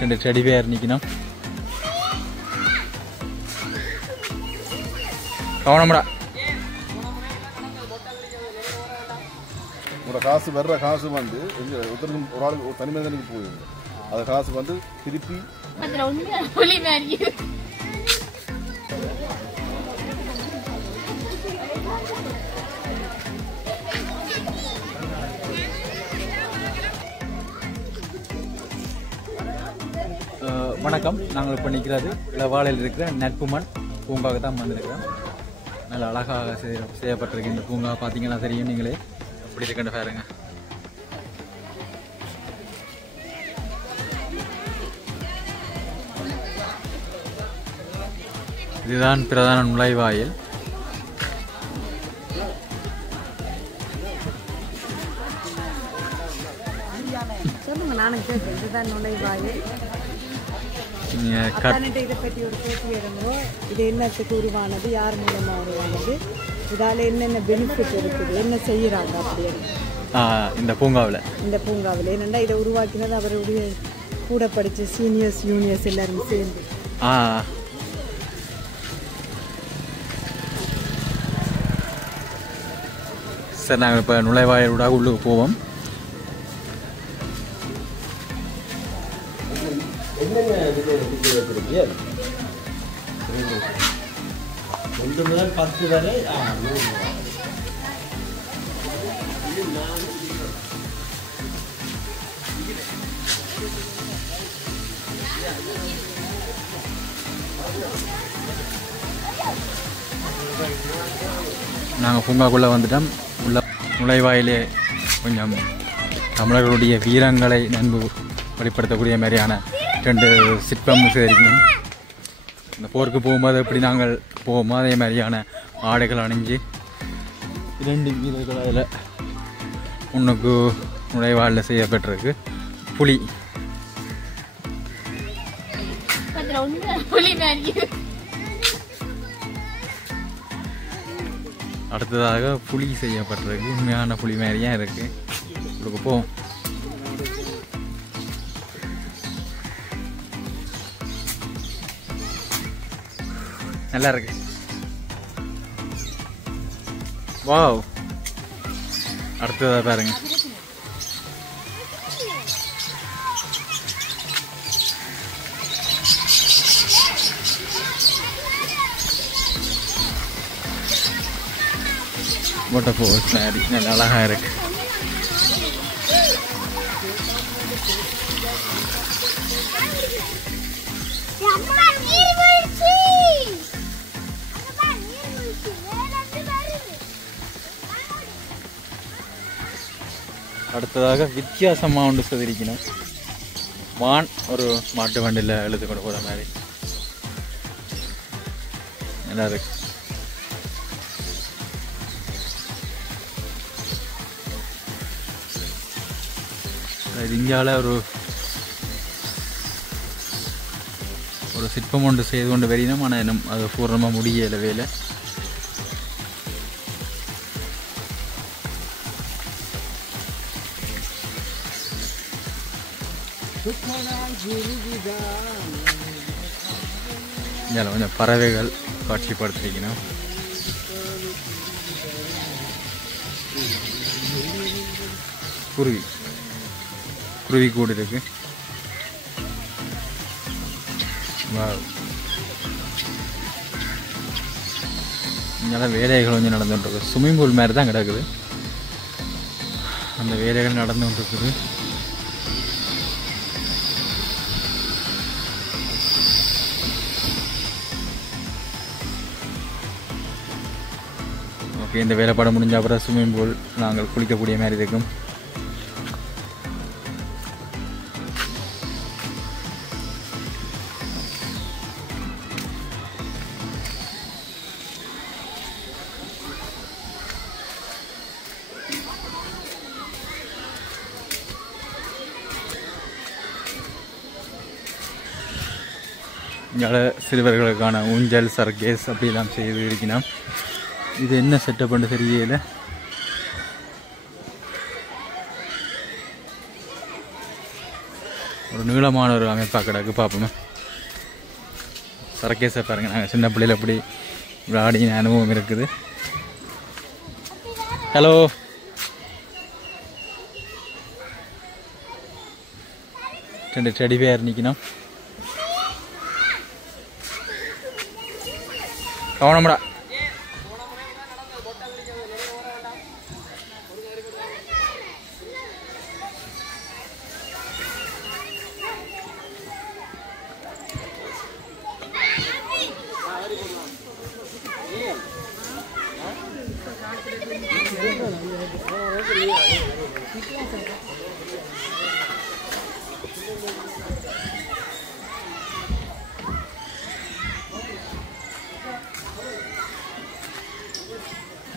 ரெண்டு teddy bear நிற்கணும். கவனம்டா. உங்களோட காசு வர்ற காசு வந்து ஒருத்தருக்கும் ஒரு ஆளுக்கு ஒரு தனி மனிதனுக்கு போயிடுது. அந்த காசு வந்து திருப்பி வணக்கம். நாங்கள் இப்போ நிற்கிறது இளவாலையில் இருக்கிற நட்புமன் பூங்காவுக்கு தான் வந்திருக்கிறோம். நல்ல அழகாக செய்யப்பட்டிருக்கு இந்த பூங்கா. பார்த்தீங்கன்னா தெரியும் நீங்களே அப்படி இருக்கின்ற பாருங்க. இதுதான் பிரதான நுழைவாயில். இதுதான் நுழைவாயில். இதை பற்றி ஒரு போட்டி எடுங்கோ. இது என்னத்துக்கு உருவானது, யார் மூலமாக உருவானது, இதால் என்னென்ன பெனிஃபிட் இருக்குது, என்ன செய்கிறாங்க அப்படின்னு இந்த பூங்காவில் என்னென்னா இதை உருவாக்கினது அவருடைய கூட படித்த சீனியர்ஸ் ஜூனியர்ஸ் எல்லாரும் சேர்ந்து. சரி, நாங்கள் இப்போ நுழைவாயிலூடாக உள்ளுக்கு போவோம். ஒன்று முதல் 10 வரை நாங்கள் பூங்காக்குள்ளே வந்துட்டோம். உள்ள நுழைவாயிலே கொஞ்சம் தமிழர்களுடைய வீரங்களை நன்கு வெளிப்படுத்தக்கூடிய மாதிரியான 2 சிற்பம் இருக்கணும். இந்த போருக்கு போகும்போது எப்படி நாங்கள் போவோமோ அதே மாதிரியான ஆடைகள் அணிஞ்சு 2 வீரர்கள் அதில் முன்னுக்கு நுழைவாயில் செய்யப்பட்டிருக்கு. புலி அடுத்ததாக புலி செய்யப்பட்டிருக்கு. உண்மையான புலி மாதிரியா இருக்கு. உங்களுக்கு போவோம். நல்லா இருக்கு. வாவ். அடுத்ததாக பாருங்க. வாட்டர் ஃபால்ஸ் மாதிரி நல்லா அழகாக இருக்கு. அடுத்ததாக வித்தியாசமாக ஒன்று செதிரிக்கணும். வான் ஒரு மாட்டு வண்டியில் எழுத்து கொண்டு போகிற மாதிரி நல்லா இருக்கு. இந்தியாவில் ஒரு சிற்பம் ஒன்று செய்து கொண்டு வரையினோம். ஆனால் இன்னும் அது பூர்ணமாக முடியலை வேலை. இதில் கொஞ்சம் பறவைகள் காட்சிப்படுத்திக்கணும். குருவி கூடு இருக்கு. இங்கெல்லாம் வேலைகள் கொஞ்சம் நடந்துகிட்டு. ஸ்விம்மிங் பூல் மாதிரி தான் கிடக்குது. அந்த வேலைகள் நடந்துகிட்டு இருக்குது. ஓகே, இந்த வேலைப்பாடு முடிஞ்ச அப்புறம் ஸ்விம்மிங் பூல் நாங்கள் குளிக்கக்கூடிய மாதிரி இருக்கும். இங்கே சிறுவர்களுக்கான ஊஞ்சல் சர்க்கேஸ் அப்படிலாம் செய்து இருக்கணும். இது என்ன செட்டப் பண்ண தெரியல. ஒரு நீளமான ஒரு அமைப்பாக கிடக்கு பார்ப்போமே. சரக்கேஸை பாருங்கள், நாங்கள் சின்ன பிள்ளையில் அப்படி விளையாடி அனுபவம் இருக்குது. ஹலோ, ரெண்டு டெடி பேர் நிற்கணும். கவனம்டா.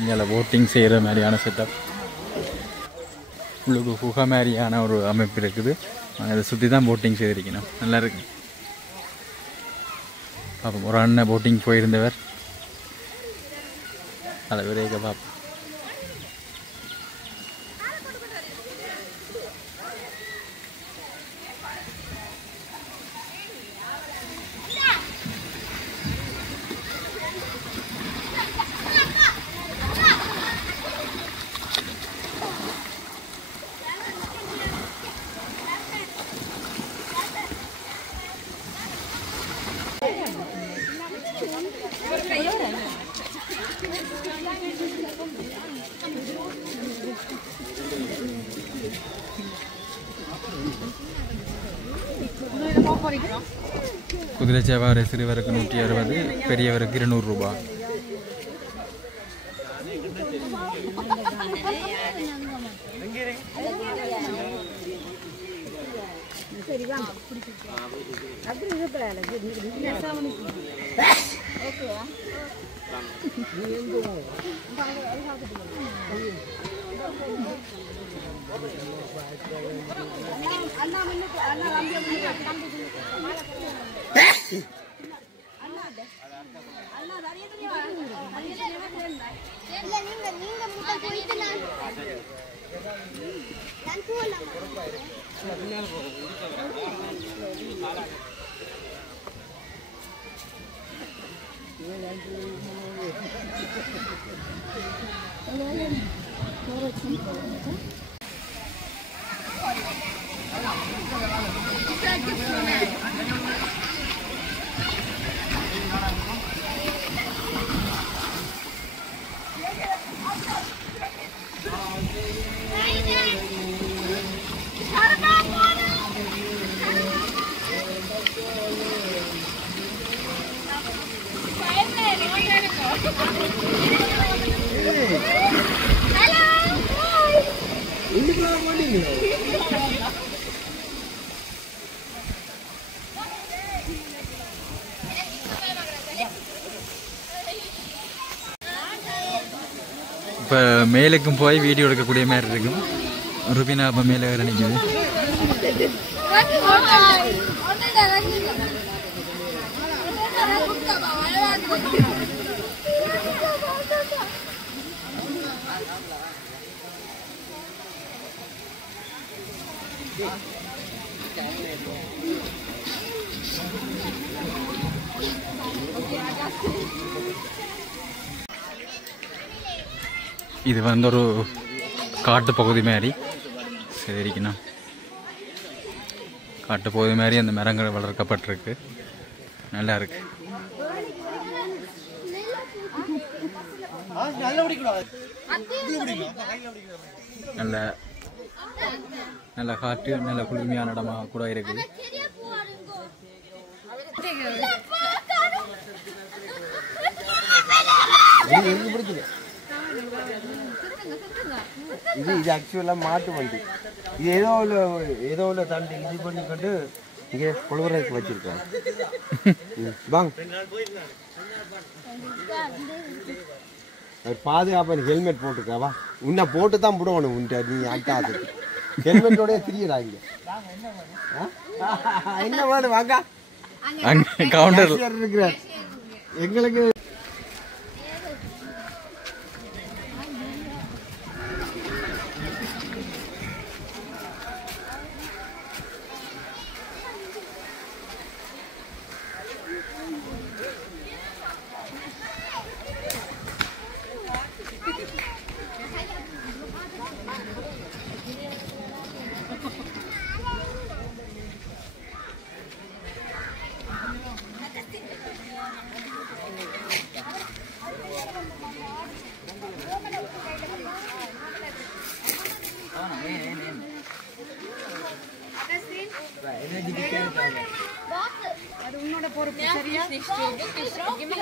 இங்கே போட்டிங் செய்கிற மாதிரியான செட்டப், உங்களுக்கு குகை மாதிரியான ஒரு அமைப்பு இருக்குது. அதை சுற்றி தான் போட்டிங் செய்திருக்கணும். நல்லா இருக்கு. பார்ப்போம், ஒரு அண்ணன் போட்டிங் போயிருந்தவர், அதை விரைக்க பார்ப்போம். குதிரை சேவாரை சிறுவருக்கு 160, பெரியவருக்கு 200 ரூபாய். இப்போ மேலுக்கும் போய் வீடியோ எடுக்கக்கூடிய மாதிரி இருக்கும். ருபினா இப்போ மேலே வேறு நிற்குது. இது வந்து ஒரு காட்டு பகுதி மாதிரி சரிக்கணும். காட்டு பகுதி மாதிரி அந்த மரங்கள் வளர்க்கப்பட்டிருக்கு. நல்லா இருக்கு. நல்ல நல்ல காற்று, நல்ல குளிர்மையான இடமா கூட இருக்குது. இது ஆக்சுவலாக மாட்டு வண்டி. இது ஏதோ உள்ள தாண்டி இது பண்ணிக்கிட்டு இங்கே கொழுவரைக்கு வச்சிருக்காங்க. வாங்க, பாதுகாப்பு ஹெல்மெட் போட்டுக்காவா. உன்னை போட்டு தான் விடணும். உன்ட்ட நீ அட்டாது ஹெல்மெட்டோடய திரியறாங்க. என்ன வேணும் வாங்க, கவுண்டர் இருக்கிற எங்களுக்கு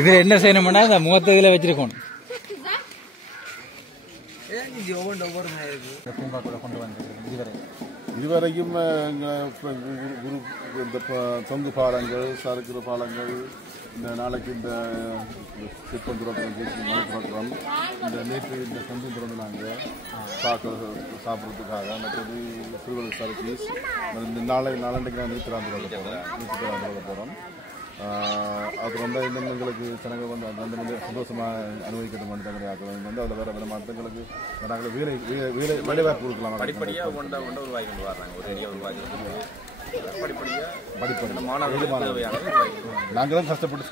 இது என்ன செய்யணும்னா இந்த முகத்துகளை வச்சிருக்கணும். பூங்காக்குள்ள கொண்டு வந்து இதுவரைக்கும் இந்த தொங்கு பாலங்கள், சறுக்கிற பாலங்கள், இந்த நாளைக்கு இந்த சிற்பம் துறக்கிறோம், மணி துறக்கிறோம், இந்த நேற்று இந்த சந்து திறந்தாங்க சாப்பிட்றதுக்காக, மற்றது சிறுவர்கள் சர்க்கீஸ், இந்த நாளைக்கு நான் நீத்திராந்து போகிறோம். அது ரொம்ப இன்னும் எங்களுக்கு ஜனங்கள் வந்து அந்த சந்தோஷமாக அனுபவிக்கிறது மாட்டாங்க. வந்து அதில் வேறு வேறு மாற்றங்களுக்கு நாங்கள் வேலை வாய்ப்பு கொடுக்கலாம். படிப்படியாக உருவாக்கி கொண்டு வர்றாங்க. ஒரு ஏரியா உருவாக்கி நாங்களும் கஷ்டப்பட்டு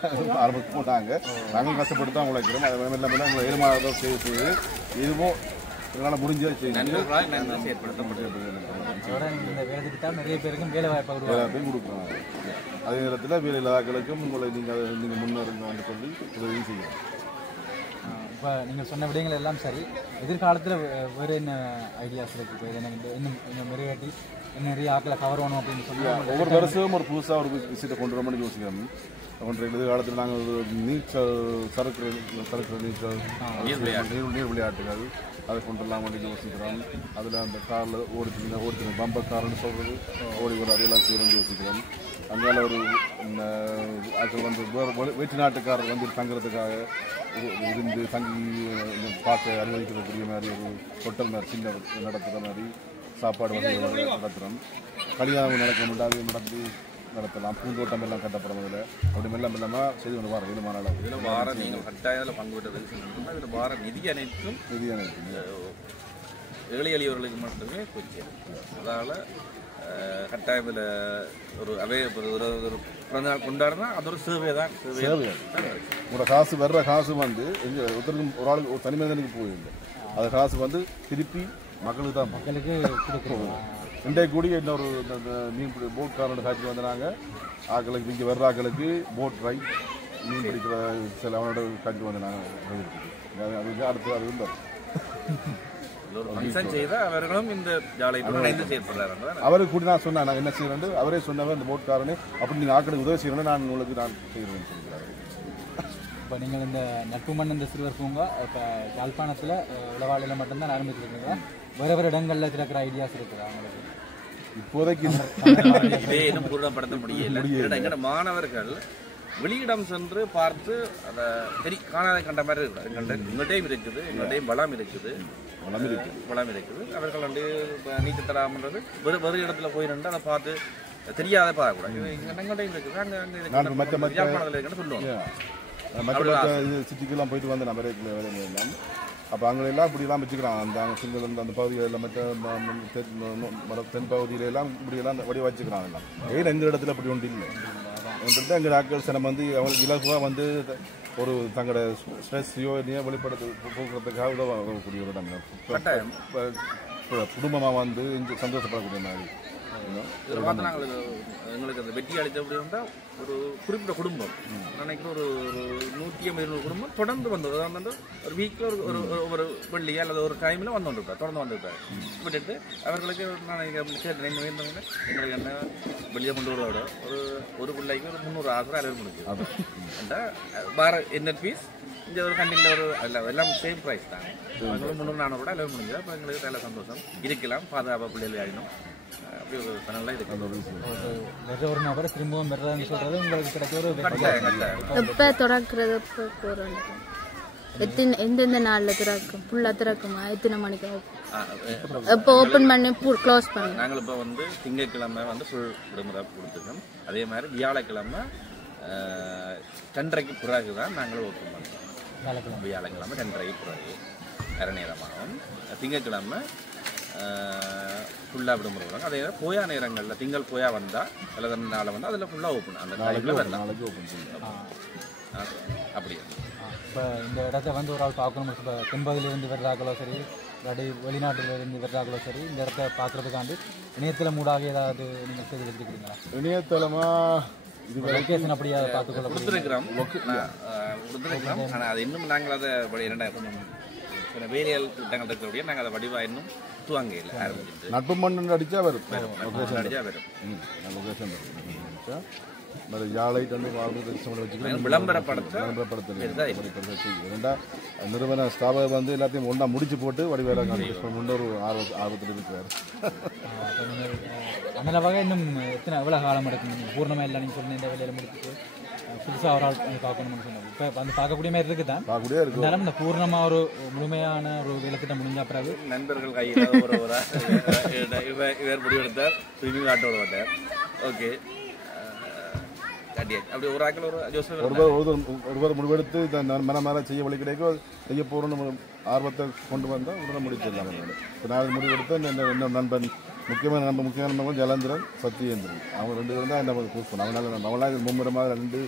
ஆரம்பித்து போட்டாங்க. நாங்களும் கஷ்டப்பட்டு தான் உழைக்கிறோம். அது எல்லாம் எங்களை ஏழுமாத செய்து இதுவும் எங்களால் முடிஞ்ச நிறைய பேருக்கும் வேலை வாய்ப்பு கொடுக்குறோம். அதே நேரத்தில் வேலை இல்லாதவர்களுக்கும் உங்களை நீங்கள் முன்னேறுங்க சொல்லி உதவி செய்யணும். இப்போ நீங்கள் சொன்ன விடயங்கள் எல்லாம் சரி. எதிர்காலத்தில் வேறு என்ன ஐடியாஸ் இருக்குது? இன்னும் நிறைவேற்றி நிறைய ஆக்களை கவர் பண்ணணும் அப்படின்னு சொல்லி ஒவ்வொரு வருஷமும் ஒரு புதுசாக ஒரு விஷயத்தை கொண்டு வரணும்னு யோசிக்கிறோம். எதிர்காலத்தில் நாங்கள் நீச்சல் சறுக்கு நீர் விளையாட்டுகள் அதை கொண்டு வரலாம் அப்படின்னு யோசிக்கிறோம். அதில் அந்த காரில் ஓடிச்சு பம்பர் கார்னு சொல்கிறது ஓடி ஒரு அதையெல்லாம் செய்யணும்னு யோசிக்கிறோம். அங்கால ஒரு அது வந்து வேற்று நாட்டுக்காரர் வந்து தங்குறதுக்காக இருந்து தங்கி பார்க்க அனுமதிக்கக்கூடிய மாதிரி ஒரு ஹோட்டல் மாதிரி சின்ன நடத்துகிற மாதிரி சாப்பாடு வசதிகளை நடத்துகிறோம். கல்யாணம் நடக்க முடியாது நடத்தி நடத்தலாம். பூந்தோட்டம் எல்லாம் கட்டப்படுறதில்ல அப்படி மெல்ல மெல்லமாக செய்து கொண்டு வர விதமான இதில் வார நீங்கள் கட்டாயத்தில் பங்கு பெற்றது. இதில் வார நிதி அனைத்தும் ஏழை எளியவர்களுக்கு மட்டுமே போச்சு. அதனால் கட்டாயத்தில் ஒரு ஒரு பிறந்த நாள் கொண்டாடுனா அது ஒரு சேவை தான். உங்களோட காசு வர்ற காசு வந்து எங்கள் ஒருத்தருக்கும் ஒரு ஆளுக்கு ஒரு தனி மனிதனுக்கு போயிருக்கு. அந்த காசு வந்து திருப்பி மக்களுக்கு தான் மக்களுக்கு கொடுக்குறோம். இன்றைய கூடி இன்னொரு மீன் பிடி போட் காரோட காட்சி வந்தாங்க. ஆக்களுக்கு இங்கே வர்ற ஆக்களுக்கு போட் ரைட் மீன் பிடிக்கிற சில அவனோட காட்சி வந்தாங்க. அது அடுத்து அது இல்லை அவர்களும் இந்த செயல்படுறாங்க. அவருக்கு கூட நான் சொன்னேன் நான் என்ன செய்யறேன். அவரே சொன்னவர் இந்த போட் காரனே அப்படி நீங்கள் ஆக்களுக்கு உதவி செய்யணும் நான் உங்களுக்கு நான் செய்கிறேன்னு சொல்லியிருக்காரு. இப்போ நீங்கள் இந்த நட்புமண் இந்த சிறுவர் பூங்கா இப்போ யாழ்ப்பாணத்தில் உளவாளியில் மட்டும்தான் ஆரம்பிச்சிருக்கீங்களா? வேறு வேறு இடங்களில் திறக்கிற ஐடியாஸ் இருக்குதா உங்களுக்கு? இப்போதைக்கு இதே இன்னும் பூர்ணப்படுத்த முடியல. எங்களோட மாணவர்கள் வெளியிடம் சென்று பார்த்து அதை காணாத கண்ட மாதிரி இருக்குது. எங்கள்கிட்டையும் இருக்குது, எங்கள்கிட்டையும் வளம் இருக்குது. அவர்கள் வந்து நீச்சல் தராமன்றது வெறு இடத்துல போயிருந்து அதை பார்த்து தெரியாத பார்க்கக்கூடாது. எங்கள்கிட்டையும் இருக்குது. அங்கே யாழ்ப்பாணத்தில் இருக்குன்னு சொல்லுவாங்க. மற்ற சிட்டிக்கெல்லாம் போயிட்டு வந்த நபரே எல்லாம் அப்போ அங்கெல்லாம் இப்படியெல்லாம் வச்சுக்கிறாங்க. அந்த சிங்கிள் அந்த பகுதிகளில் மற்ற தென் பகுதியிலெல்லாம் இப்படியெல்லாம் வடி வச்சுக்கிறாங்க. எல்லாம் ஏன் எங்கள் இடத்துல அப்படி ஒன்று இல்லை. எங்கள்கிட்ட எங்கள் ஆட்கள் சில வந்து அவங்களுக்கு இலகுவாக வந்து ஒரு தங்களோட ஸ்ட்ரெஸ்ஸையோ இதையோ போக்குறதுக்காக உதவக்கூடிய ஒரு இடம். குடும்பமாக வந்து சந்தோஷப்படக்கூடிய மாதிரி இதில் பார்த்து நாங்கள் எங்களுக்கு அந்த வெற்றி அளித்த அப்படி வந்தால் ஒரு குறிப்பிட்ட குடும்பம் நினைக்கிறேன் ஒரு 150-200 குடும்பம் தொடர்ந்து வந்தது. வந்து ஒரு வீக்கில் ஒரு வெள்ளியா அல்லது ஒரு டைமில் வந்துருப்பார் தொடர்ந்து வந்துருப்பார். விட்டுட்டு அவர்களுக்கு நான் வேண்டவங்க எங்களுக்கு என்ன வெளியே கொண்டு வருவோட ஒரு பிள்ளைக்கு ஒரு 300 ஆசை அளவு முடிஞ்சு வேற என்ன ஃபீஸ் இந்த ஒரு கண்டினில் ஒரு எல்லாம் சேம் ப்ரைஸ் தான். 300-400 கூட அளவு முடிஞ்சது. அப்போ எங்களுக்கு நல்ல சந்தோஷம் இருக்கலாம். பாதுகாப்பாக பிள்ளைகள் ஆகிடும். அப்படி ஒரு தனெல்லாம் இருக்கு. ஒரு நபரை திரும்பவும் பெறதுன்னு சொல்றது உங்களுக்கு கிடைச்ச ஒரு எப்போ திறக்கிறது எப்போ போகிறோம் எந்தெந்த நாளில் திறக்கும் ஃபுல்லாக திறக்குமா எத்தனை மணிக்கு எப்போ ஓப்பன் பண்ணி க்ளோஸ் பண்ணி நாங்கள் இப்போ வந்து திங்கட்கிழமை வந்து ஃபுல் விடுமுறை கொடுத்துருக்கோம். அதே மாதிரி வியாழக்கிழமை 2:30 பிறகு தான் நாங்கள் ஓப்பன் பண்ணுறோம். வியாழக்கிழமை 2:30 பிறகு அரை நேரமாகும். திங்கட்கிழமை ஃபுல்லாக விடுமுறை விடுவாங்க. அதே நேரம் போயா நேரங்களில் திங்கள் போயா வந்தால் அல்லது நாளை வந்தால் அதில் ஃபுல்லாக ஓப்பன் அந்த நாளைக்கு நாளைக்கு ஓப்பன் செய்யலாம். அப்படியா இப்போ இந்த இடத்த வந்து ஒரு ஆள் பார்க்கணும். இப்போ தென்பகுதியிலிருந்து வர்றாங்களோ சரி இல்லாட்டி வெளிநாட்டிலிருந்து வர்றாங்களோ சரி இந்த இடத்த பார்க்குறதுக்காண்டி இணையத்தில் மூடாக ஏதாவது நீங்கள் செய்து வச்சுருக்கீங்களா? இணையதளமாக இது லொக்கேஷன் அப்படியே பார்த்துக்கொள்ள கொடுத்துருக்கிறோம். ஆனால் அது இன்னும் நாங்கள் அதை கொஞ்சம் வேலைகள் திட்டங்கள் இருக்கிறபடியே நாங்கள் அதை வடிவாக இன்னும் துவங்க இல்லை ஆரம்பிச்சு. நட்பு மண் அடித்தா வரும். அடித்தா வரும். லொக்கேஷன் யாழை வந்து வச்சுக்கிறேன் விளம்பரப்படுத்த நிறுவன ஸ்தாபகம் வந்து எல்லாத்தையும் ஒன்றா முடிச்சு போட்டு வடிவேல முன்னொரு ஆர்வத்தில் இருக்கிறார். அந்த வகை இன்னும் எவ்வளோ காலம் எடுக்கும்? பூர்ணமாக இல்லை நீங்கள் சொன்ன இந்த வேலையில் முடிச்சுட்டு புதுசாக ஒரு ஆள் பார்க்கணும்னு சொன்னோம். இப்போ வந்து பார்க்கக்கூடிய மாதிரி இருக்குது தான், இருந்தாலும் இந்த பூர்ணமாக ஒரு முழுமையான ஒரு வேலைத்திட்டம் முடிஞ்ச பிறகு நண்பர்கள் கையில் இவர் முடிவெடுத்தார், திரும்பி காட்டோட மாட்டார். ஓகே, அப்படி ஒரு ஆக்கள் ஒருவர் முடிவெடுத்து மனமாற செய்ய வழி கிடைக்கும் செய்ய போகிறோன்னு ஆர்வத்தை கொண்டு வந்தால் உடனே முடிச்சிடலாம். இப்போ நான் முடிவெடுத்து என்ன நண்பன் முக்கியமான நண்பர்கள் ஜலந்திரன், சத்யேந்திரன், அவங்க 2 பேரும் தான் நம்ம சூஸ் பண்ணோம். அவங்களால மும்முரமாக 2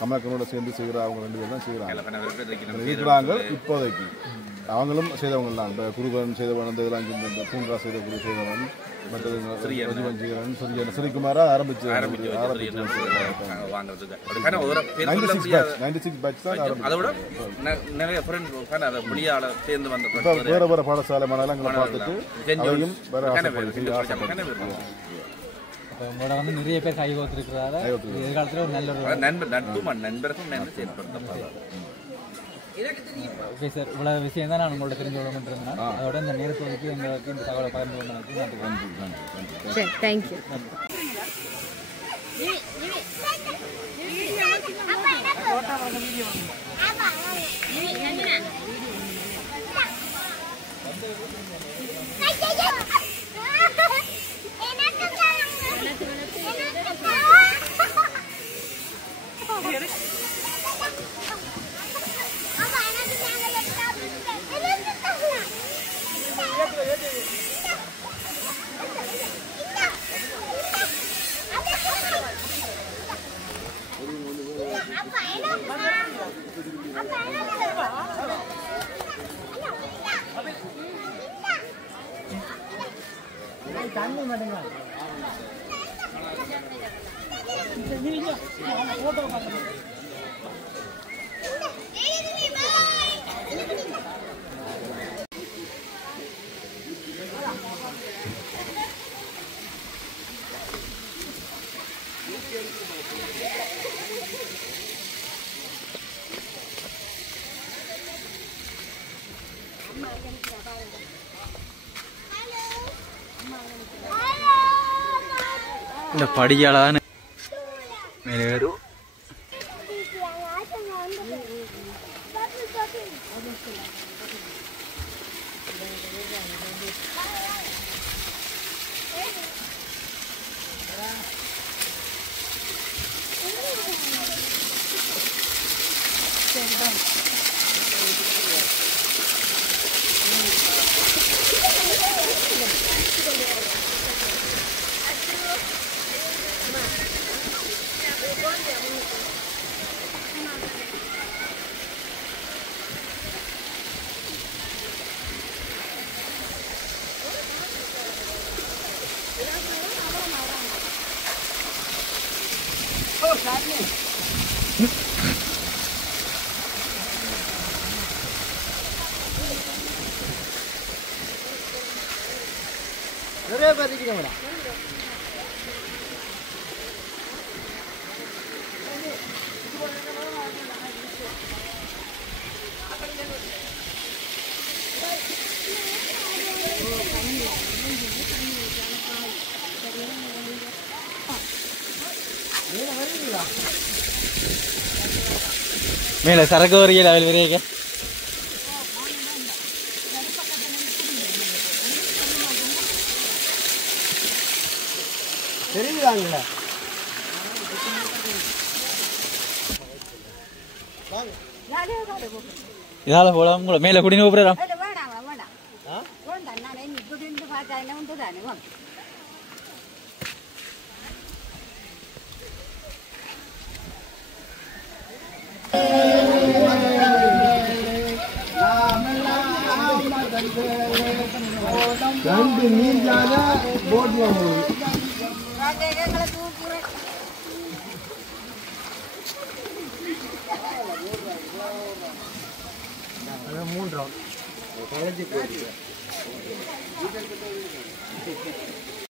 கமலக்கனோட சேர்ந்து செய்கிற அவங்க 2 பேர் தான் செய்கிறாங்க இப்போதைக்கு. அவங்களும் செய்தவங்கலாம், இந்த குருபரன் செய்தவன், இந்த பூங்கா செய்த குரு செய்தவன், மற்றது ஸ்ரீகுமாரா ஆரம்பிச்சு 96 பேட்ச் தான் வேற வேற பாடசாலை மனங்களை பார்த்துட்டு உங்களோட வந்து நிறைய பேர் கை கோத்திருக்கிறாரு. எதிர்காலத்தில் ஒரு நல்ல ஒரு நண்பர்கள் ஓகே சார், இவ்வளோ விஷயம் தான் நான் உங்களோட தெரிஞ்சு விடணுன்றேன். அதோட இந்த நேரத்துக்கு எங்களுக்கு இந்த தகவலை பகிர்ந்து கொண்டதுக்கு நன்றி. தேங்க்யூ. இந்த படியால தான் மேலே ஏறும். நிறைய பேர் இருக்கிறாங்க. மேலே சரக்கு வரையில் அவள் விரைக தெரியுதாங்களா? இதால போலாம் கூட மேலே குடினு கூப்பிடுறோம். மூன்றாம்